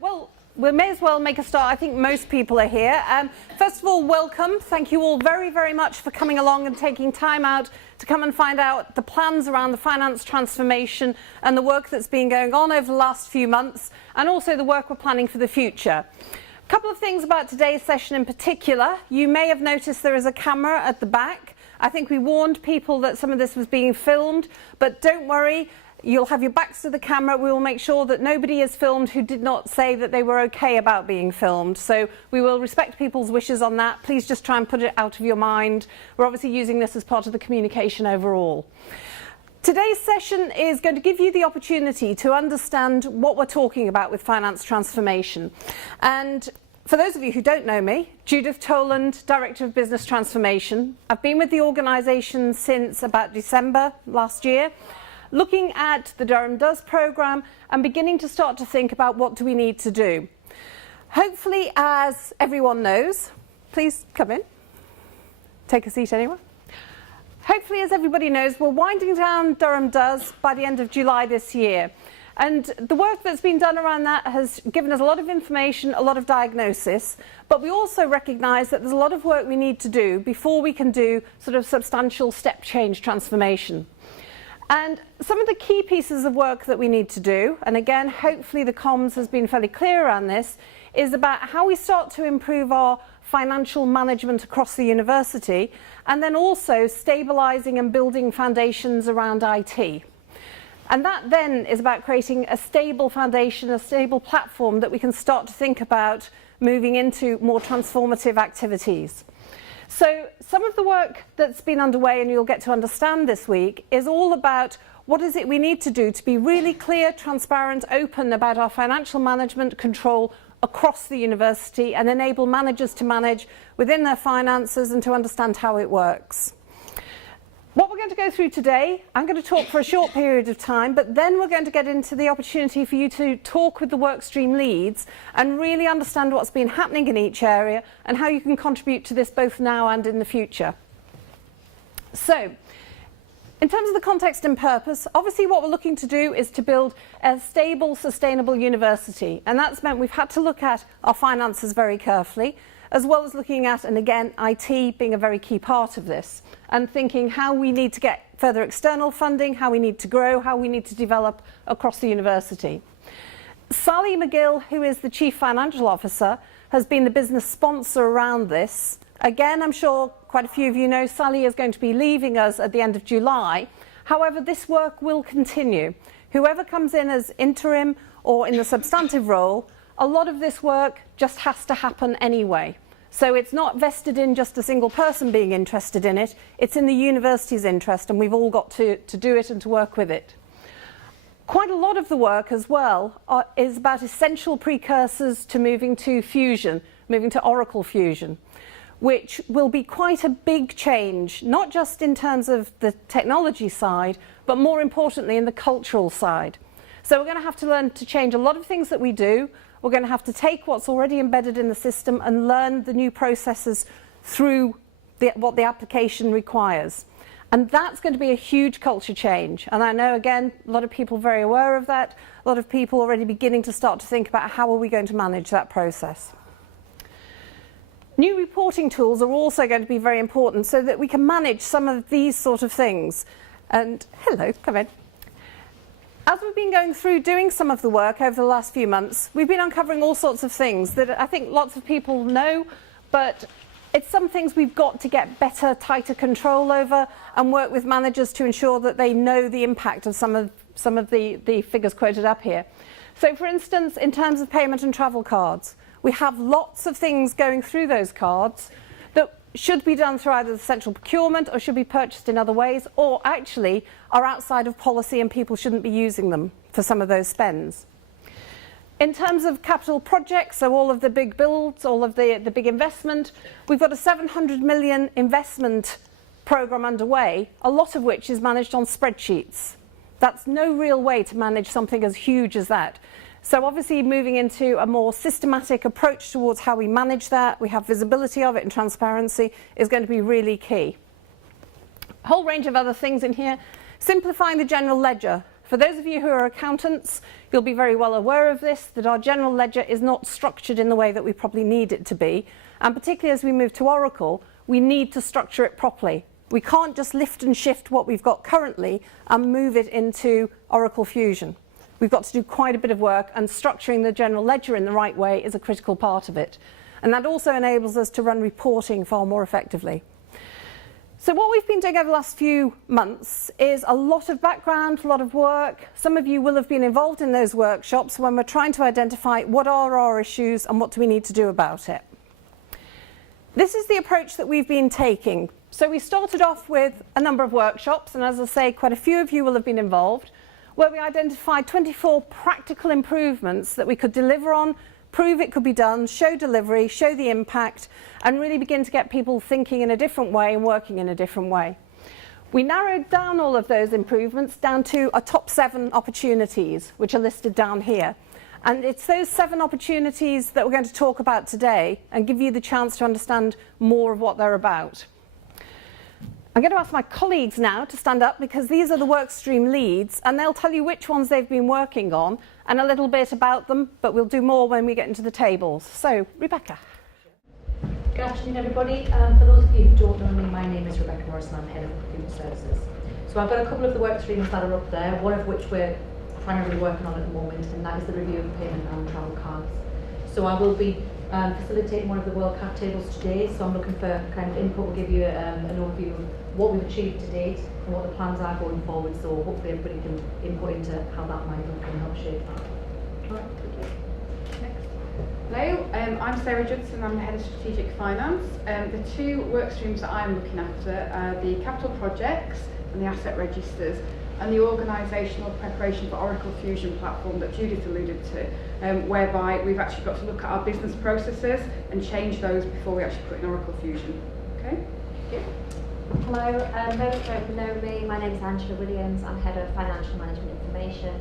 Well, we may as well make a start. I think most people are here. First of all, welcome. Thank you all very, very much for coming along and taking time out to come and find out the plans around the finance transformation and the work that's been going on over the last few months, and also the work we're planning for the future. A couple of things about today's session in particular. You may have noticed there is a camera at the back. I think we warned people that some of this was being filmed, but don't worry. You'll have your backs to the camera. We will make sure that nobody is filmed who did not say that they were okay about being filmed. So we will respect people's wishes on that. Please just try and put it out of your mind. We're obviously using this as part of the communication overall. Today's session is going to give you the opportunity to understand what we're talking about with finance transformation. And for those of you who don't know me, Judith Toland, Director of Business Transformation. I've been with the organisation since about December last year, looking at the Durham Does programme and beginning to start to think about what do we need to do. Hopefully, as everyone knows, please come in, take a seat anyone. Hopefully, as everybody knows, we're winding down Durham Does by the end of July this year. And the work that's been done around that has given us a lot of information, a lot of diagnosis, but we also recognise that there's a lot of work we need to do before we can do sort of substantial step change transformation. And some of the key pieces of work that we need to do, and again, hopefully the comms has been fairly clear around this, is about how we start to improve our financial management across the university, and then also stabilising and building foundations around IT. And that then is about creating a stable foundation, a stable platform that we can start to think about moving into more transformative activities. So some of the work that's been underway, and you'll get to understand this week, is all about what is it we need to do to be really clear, transparent, open about our financial management control across the university and enable managers to manage within their finances and to understand how it works. What we're going to go through today, I'm going to talk for a short period of time, but then we're going to get into the opportunity for you to talk with the workstream leads and really understand what's been happening in each area and how you can contribute to this both now and in the future. So, in terms of the context and purpose, obviously what we're looking to do is to build a stable, sustainable university, and that's meant we've had to look at our finances very carefully, as well as looking at, and again, IT being a very key part of this, and thinking how we need to get further external funding, how we need to grow, how we need to develop across the university. Sally McGill, who is the Chief Financial Officer, has been the business sponsor around this. Again, I'm sure quite a few of you know Sally is going to be leaving us at the end of July. However, this work will continue. Whoever comes in as interim or in the substantive role, a lot of this work just has to happen anyway. So it's not vested in just a single person being interested in it, it's in the university's interest, and we've all got to do it and to work with it. Quite a lot of the work as well is about essential precursors to moving to Fusion, moving to Oracle Fusion, which will be quite a big change, not just in terms of the technology side, but more importantly in the cultural side. So we're going to have to learn to change a lot of things that we do. We're going to have to take what's already embedded in the system and learn the new processes through what the application requires. And that's going to be a huge culture change. And I know, again, a lot of people are very aware of that. A lot of people already beginning to start to think about how are we going to manage that process. New reporting tools are also going to be very important so that we can manage some of these sort of things. And hello, come in. As we've been going through doing some of the work over the last few months, we've been uncovering all sorts of things that I think lots of people know, but it's some things we've got to get better, tighter control over and work with managers to ensure that they know the impact of some of the figures quoted up here. So for instance, in terms of payment and travel cards, we have lots of things going through those cards that should be done through either the central procurement or should be purchased in other ways, or actually are outside of policy and people shouldn't be using them for some of those spends. In terms of capital projects, so all of the big builds, all of the big investment, we've got a 700 million investment programme underway, a lot of which is managed on spreadsheets. That's no real way to manage something as huge as that. So obviously moving into a more systematic approach towards how we manage that, we have visibility of it and transparency, is going to be really key. A whole range of other things in here. Simplifying the general ledger. For those of you who are accountants, you'll be very well aware of this, that our general ledger is not structured in the way that we probably need it to be. And particularly as we move to Oracle, we need to structure it properly. We can't just lift and shift what we've got currently and move it into Oracle Fusion. We've got to do quite a bit of work, and structuring the general ledger in the right way is a critical part of it. And that also enables us to run reporting far more effectively. So what we've been doing over the last few months is a lot of background, a lot of work. Some of you will have been involved in those workshops when we're trying to identify what are our issues and what do we need to do about it. This is the approach that we've been taking. So we started off with a number of workshops, and as I say, quite a few of you will have been involved, where we identified 24 practical improvements that we could deliver on, prove it could be done, show delivery, show the impact, and really begin to get people thinking in a different way and working in a different way. We narrowed down all of those improvements down to our top 7 opportunities, which are listed down here. And it's those 7 opportunities that we're going to talk about today and give you the chance to understand more of what they're about. I'm going to ask my colleagues now to stand up, because these are the workstream leads, and they'll tell you which ones they've been working on and a little bit about them, but we'll do more when we get into the tables. So, Rebecca. Good afternoon, everybody. For those of you who don't know me, my name is Rebecca Morrison. I'm Head of Procurement Services. So I've got a couple of the work streams that are up there, one of which we're primarily working on at the moment, and that is the review of payment and travel cards. So I will be facilitating one of the World Cap tables today, so I'm looking for kind of input. We'll give you an overview of what we've achieved to date and what the plans are going forward, so hopefully everybody can input into how that might look and help shape that. All right, thank you. Next. Hello, I'm Sarah Judson, I'm the Head of Strategic Finance. The 2 work streams that I'm looking after are the capital projects and the asset registers, and the organisational preparation for Oracle Fusion platform that Judith alluded to, whereby we've actually got to look at our business processes and change those before we actually put in Oracle Fusion. Okay? Yeah. Hello, those who don't know me, my name is Angela Williams. I'm Head of Financial Management Information.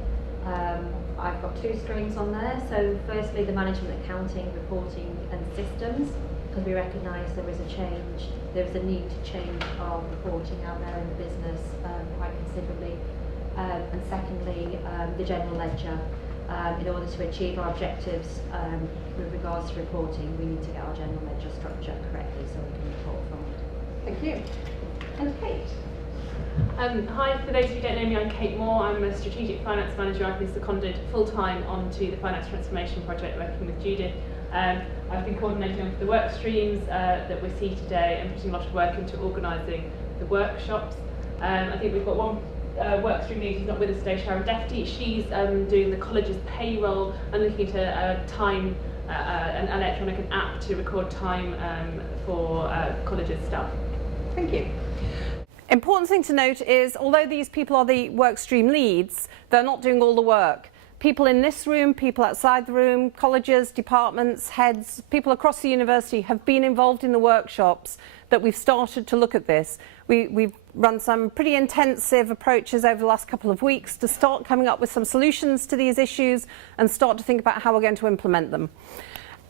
I've got 2 streams on there. So firstly, the management accounting, reporting and systems, because we recognise there is a change, there is a need to change our reporting out there in the business quite considerably. And secondly, the general ledger. In order to achieve our objectives with regards to reporting, we need to get our general ledger structure correctly so we can report from it. Thank you. And Kate. Hi, for those who don't know me, I'm Kate Moore. I'm a Strategic Finance Manager. I've been seconded full-time onto the Finance Transformation Project working with Judith. I've been coordinating the work streams that we see today and putting a lot of work into organising the workshops. I think we've got one work stream lead who's not with us today, Sharon Defty. She's doing the college's payroll and looking to time an electronic app to record time for college's staff. Thank you. Important thing to note is, although these people are the workstream leads, they're not doing all the work. People in this room, people outside the room, colleges, departments, heads, people across the university have been involved in the workshops that we've started to look at this. We've run some pretty intensive approaches over the last couple of weeks to start coming up with some solutions to these issues and start to think about how we're going to implement them.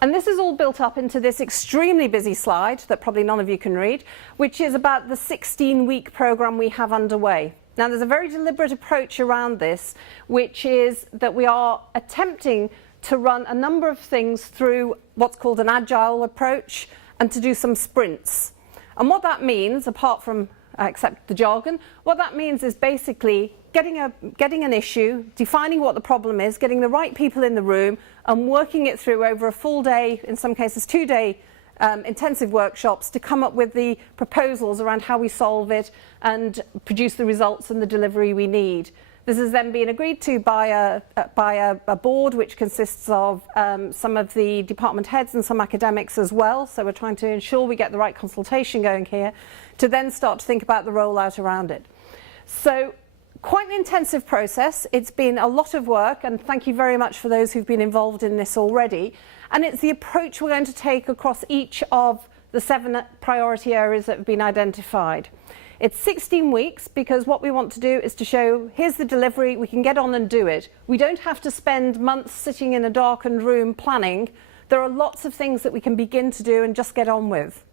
And this is all built up into this extremely busy slide that probably none of you can read, which is about the 16-week programme we have underway. Now, there's a very deliberate approach around this, which is that we are attempting to run a number of things through what's called an agile approach and to do some sprints. And what that means, apart from accept the jargon, what that means is basically getting an issue, defining what the problem is, getting the right people in the room and working it through over a full day, in some cases 2-day intensive workshops, to come up with the proposals around how we solve it and produce the results and the delivery we need. This has then been agreed to by a board which consists of some of the department heads and some academics as well. So we're trying to ensure we get the right consultation going here to then start to think about the rollout around it. So quite an intensive process. It's been a lot of work, and thank you very much for those who've been involved in this already. And it's the approach we're going to take across each of the 7 priority areas that have been identified. It's 16 weeks because what we want to do is to show, here's the delivery, we can get on and do it. We don't have to spend months sitting in a darkened room planning. There are lots of things that we can begin to do and just get on with.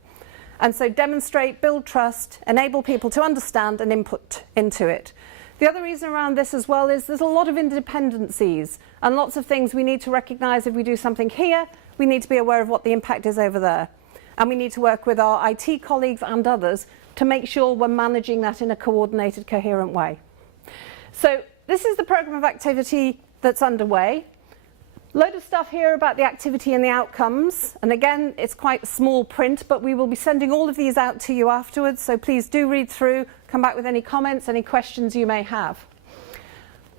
And so demonstrate, build trust, enable people to understand and input into it. The other reason around this as well is there's a lot of interdependencies and lots of things we need to recognise. If we do something here, we need to be aware of what the impact is over there. And we need to work with our IT colleagues and others to make sure we're managing that in a coordinated, coherent way. So this is the programme of activity that's underway. Load of stuff here about the activity and the outcomes. And again, it's quite small print, but we will be sending all of these out to you afterwards. So please do read through, come back with any comments, any questions you may have.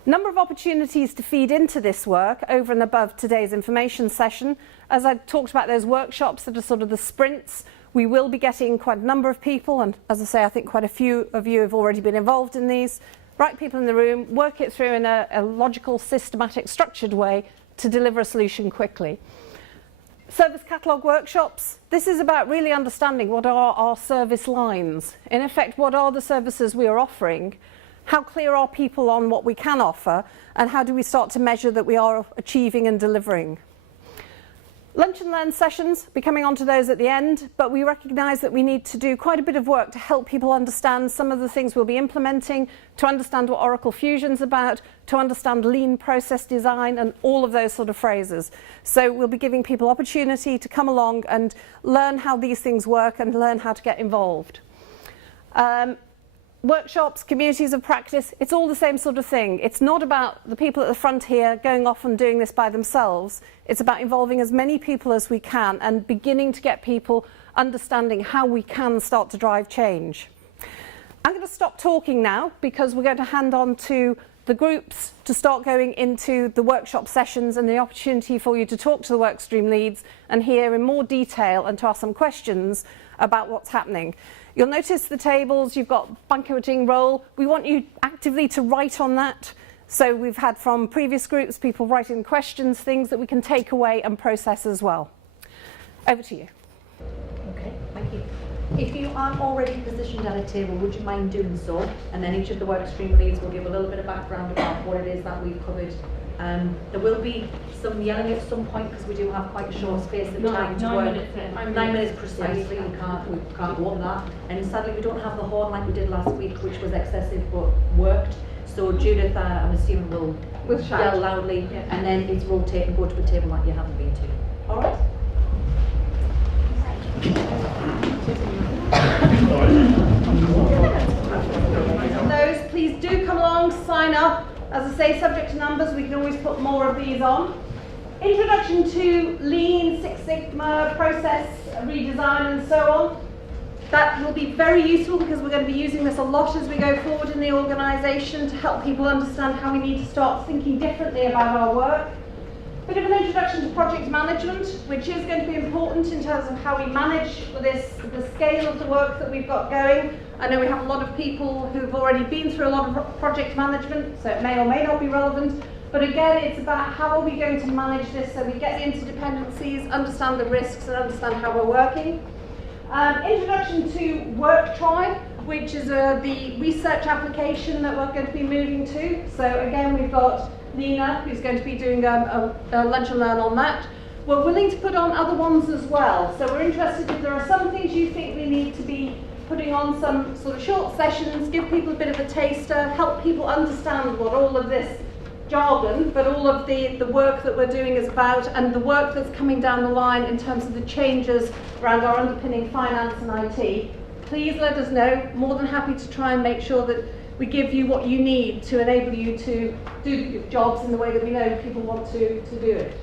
Number of opportunities to feed into this work over and above today's information session. As I talked about those workshops that are sort of the sprints, we will be getting quite a number of people. And as I say, I think quite a few of you have already been involved in these. Right people in the room, work it through in a logical, systematic, structured way to deliver a solution quickly. Service catalogue workshops. This is about really understanding what are our service lines. In effect, what are the services we are offering? How clear are people on what we can offer? And how do we start to measure that we are achieving and delivering? Lunch and learn sessions, be coming on to those at the end, but we recognise that we need to do quite a bit of work to help people understand some of the things we'll be implementing, to understand what Oracle Fusion's about, to understand lean process design and all of those sort of phrases. So we'll be giving people opportunity to come along and learn how these things work and learn how to get involved. Workshops, communities of practice, it's all the same sort of thing. It's not about the people at the front here going off and doing this by themselves. It's about involving as many people as we can and beginning to get people understanding how we can start to drive change. I'm going to stop talking now because we're going to hand on to the groups to start going into the workshop sessions and the opportunity for you to talk to the workstream leads and hear in more detail and to ask some questions about what's happening. You'll notice the tables, you've got banqueting role. We want you actively to write on that. So we've had from previous groups people writing questions, things that we can take away and process as well. Over to you. Okay, thank you. If you aren't already positioned at a table, would you mind doing so? And then each of the workstream leads will give a little bit of background about what it is that we've covered. There will be some yelling at some point because we do have quite a short space of time to work. 9 minutes precisely, we can't go over that. And sadly we don't have the horn like we did last week, which was excessive but worked. So Judith, I'm assuming will yell loudly, and then it's rotate and go to a table that you haven't been to. All right? Those, please do come along, sign up. As I say, subject to numbers, we can always put more of these on. Introduction to Lean, Six Sigma, process redesign and so on. That will be very useful because we're going to be using this a lot as we go forward in the organisation to help people understand how we need to start thinking differently about our work. Bit of an introduction to project management, which is going to be important in terms of how we manage the scale of the work that we've got going. I know we have a lot of people who've already been through a lot of project management, so it may or may not be relevant. But again, it's about how are we going to manage this so we get the interdependencies, understand the risks, and understand how we're working. Introduction to Work Tribe, which is the research application that we're going to be moving to. So again, we've got Nina, who's going to be doing a lunch and learn on that. We're willing to put on other ones as well. So we're interested if there are some things you think we need to be putting on some sort of short sessions, give people a bit of a taster, help people understand what all of this jargon, but all of the work that we're doing is about, and the work that's coming down the line in terms of the changes around our underpinning finance and IT. Please let us know. More than happy to try and make sure that we give you what you need to enable you to do your jobs in the way that we know people want to do it.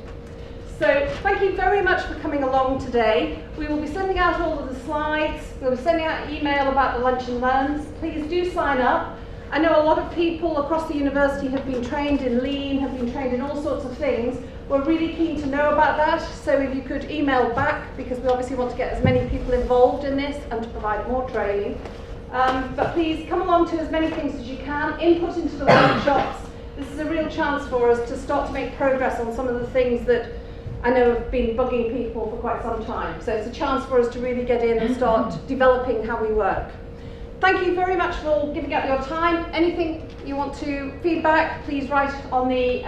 So thank you very much for coming along today. We will be sending out all of the slides. We'll be sending out an email about the lunch and learns. Please do sign up. I know a lot of people across the university have been trained in Lean, have been trained in all sorts of things. We're really keen to know about that, so if you could email back, because we obviously want to get as many people involved in this and to provide more training. But please come along to as many things as you can, input into the workshops. This is a real chance for us to start to make progress on some of the things that I know have been bugging people for quite some time. So it's a chance for us to really get in and start developing how we work. Thank you very much for giving up your time. Anything you want to feedback, please write on the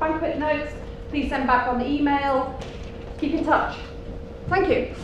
banquet notes. Please send back on the email. Keep in touch. Thank you.